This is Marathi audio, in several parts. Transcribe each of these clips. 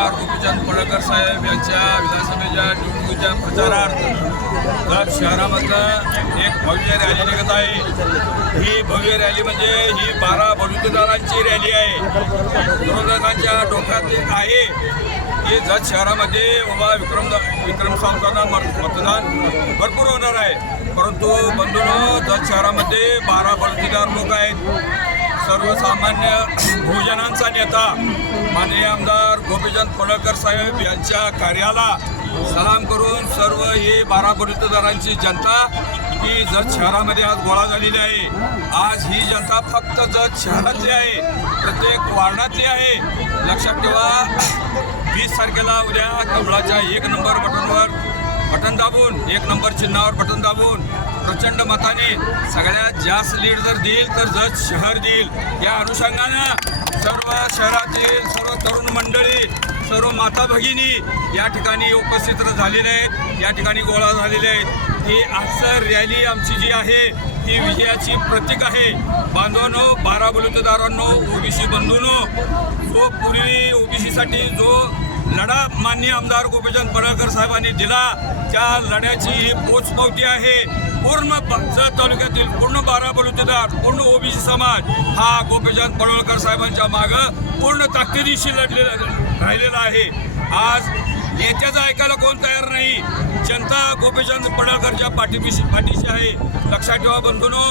गोपीचंद पडळकर साहेब यांच्या विधानसभेच्या निवडणुकीच्या प्रचारार्थ जत शहरामधलं एक भव्य रॅली निघत आहे. ही भव्य रॅली म्हणजे ही बारा बलुतेदारांची रॅली आहे. विरोधकांच्या डोक्यात एक आहे की जत शहरामध्ये बाबा विक्रम विक्रम सावकांना मत- मतदान भरपूर होणार आहे. परंतु बंधून जत शहरामध्ये बारा बलुतेदार लोक आहेत सर्वसामान्य भोजनांचा नेता माननीय आमदार गोपीचंद पडळकर साहेब यांच्या कार्याला सलाम करून सर्व हे बारा बलुतेदारांची जनता ही जत शहरामध्ये आज गोळा झालेली आहे आज ही जनता फक्त जत शहरातली आहे प्रत्येक वार्डातली आहे लक्षात ठेवा वीस तारखेला उद्या कमळाच्या एक नंबर बटनवर बटन दाबून एक नंबर चिन्हावर बटन दाबून प्रचंड मताने सगळ्यात जास्त लीड जर देईल तर जत शहर देईल. या अनुषंगानं सर्व शहरातील सर्व तरुण मंडळी सर्व माता भगिनी या ठिकाणी उपस्थित झालेल्या आहेत. या ठिकाणी गोळा झालेले आहेत. ही आजचं रॅली आमची जी आहे ती विजयाची प्रतीक आहे. बांधवांनो बारा बलुतेदारांनो ओबीसी बंधूंनो जो पूर्वी ओबीसीसाठी जो लढा माननीय आमदार गोपीचंद पडळकर साहेबांनी दिला. त्या लढ्याची ही पोचपावती आहे. पूर्ण ब- जत तालुक्यातील पूर्ण बारा बलुतेदार पूर्ण ओबीसी समाज हा गोपीचंद पडळकर साहेबांच्या मागं पूर्ण ताकदीशी लढलेला राहिलेला आहे. आज नेत्याचं ऐकायला कोण तयार नाही? जनता गोपीचंद पडळकरच्या पाठीशी पाठीशी आहे. लक्षात ठेवा बंधूनो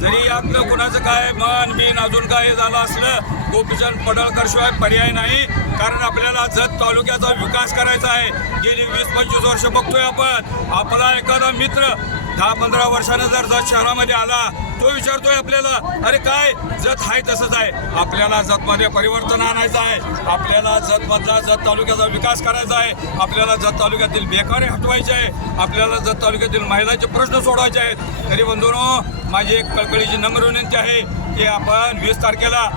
जरी यातलं कुणाचं काय मन बिन अजून काय झालं असलं गोपीचंद पडळकरशिवाय पर्याय नाही. कारण आपल्याला जत तालुक्याचा विकास करायचा आहे. गेली वीस पंचवीस वर्ष बघतोय आपण. आपला एखादा मित्र दहा पंधरा वर्षानं जर जत शहरामध्ये आला तो विचारतोय आपल्याला अरे काय? जत आहे तसंच आहे. आपल्याला जतमध्ये परिवर्तन आणायचं आहे. आपल्याला जतमधला जत तालुक्याचा विकास करायचा आहे. आपल्याला जत तालुक्यातील बेकारी हटवायचे आहे. आपल्याला जत तालुक्यातील महिलांचे प्रश्न सोडवायचे आहेत. तरी बंधूनो माझी एक कळकळीची नम्र विनंती आहे की आपण वीस तारखेला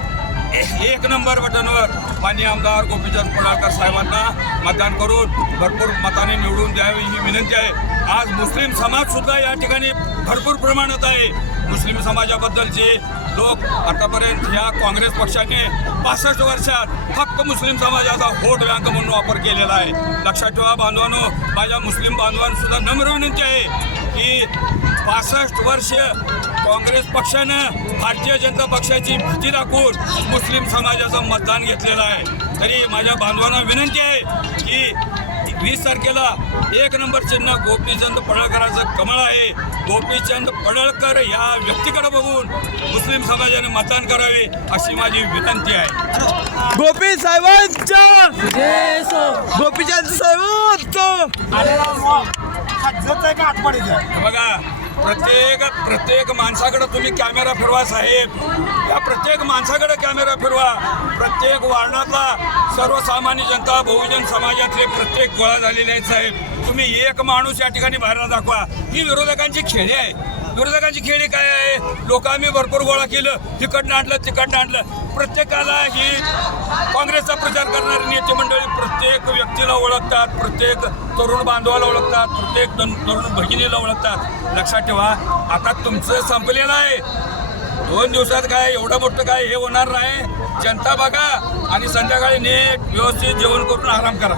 एक नंबर बटनवर माननीय आमदार गोपीचंद पडळकर साहेबांना मतदान करून भरपूर मताने निवडून द्यावी ही विनंती आहे. आज मुस्लिम समाज सुद्धा या ठिकाणी भरपूर प्रमाणात आहे. मुस्लिम समाजाबद्दलचे लोक आतापर्यंत ह्या काँग्रेस पक्षाने पासष्ट वर्षात फक्त मुस्लिम समाजाचा व्होट बँक म्हणून वापर केलेला आहे. लक्षात ठेवा बांधवांनो माझ्या मुस्लिम बांधवांसुद्धा नम्र विनंती आहे. की पासष्ट वर्ष काँग्रेस पक्षानं भारतीय जनता पक्षाची भीती दाखवून मुस्लिम समाजाचं मतदान घेतलेलं आहे. तरी माझ्या बांधवांना विनंती आहे की वीस तारखेला एक नंबर चिन्ह गोपीचंद पडळकराचं कमळ आहे. गोपीचंद पडळकर या व्यक्तीकडे बघून मुस्लिम समाजाने मतदान करावे अशी माझी विनंती आहे. गोपी साहेबांच्या गोपीचंद साहेबांचं जत आहे का आठवडीचं आहे बघा प्रत्येक प्रत्येक माणसाकडे तुम्ही कॅमेरा फिरवा साहेब. या प्रत्येक माणसाकडे कॅमेरा फिरवा. प्रत्येक वार्डातला सर्वसामान्य जनता बहुजन समाजातले प्रत्येक गोळा झालेले आहेत साहेब. तुम्ही एक माणूस या ठिकाणी बाहेर दाखवा. ही विरोधकांची खेळी आहे. विरोधकांची खेळी काय आहे? लोक आम्ही भरपूर गोळा केलं. तिकडनं आणलं तिकडनं आणलं. प्रत्येकाला ही काँग्रेसचा प्रचार करणारी नेते मंडळी प्रत्येक व्यक्तीला ओळखतात प्रत्येक तरुण बांधवाला ओळखतात प्रत्येक तरुण भगिनीला ओळखतात. लक्षात ठेवा आता तुमचं संपलेलं आहे. दोन दिवसात काय एवढं मोठं काय हे होणार नाही. जनता बघा आणि संध्याकाळी नीट व्यवस्थित जेवण करून आराम करा.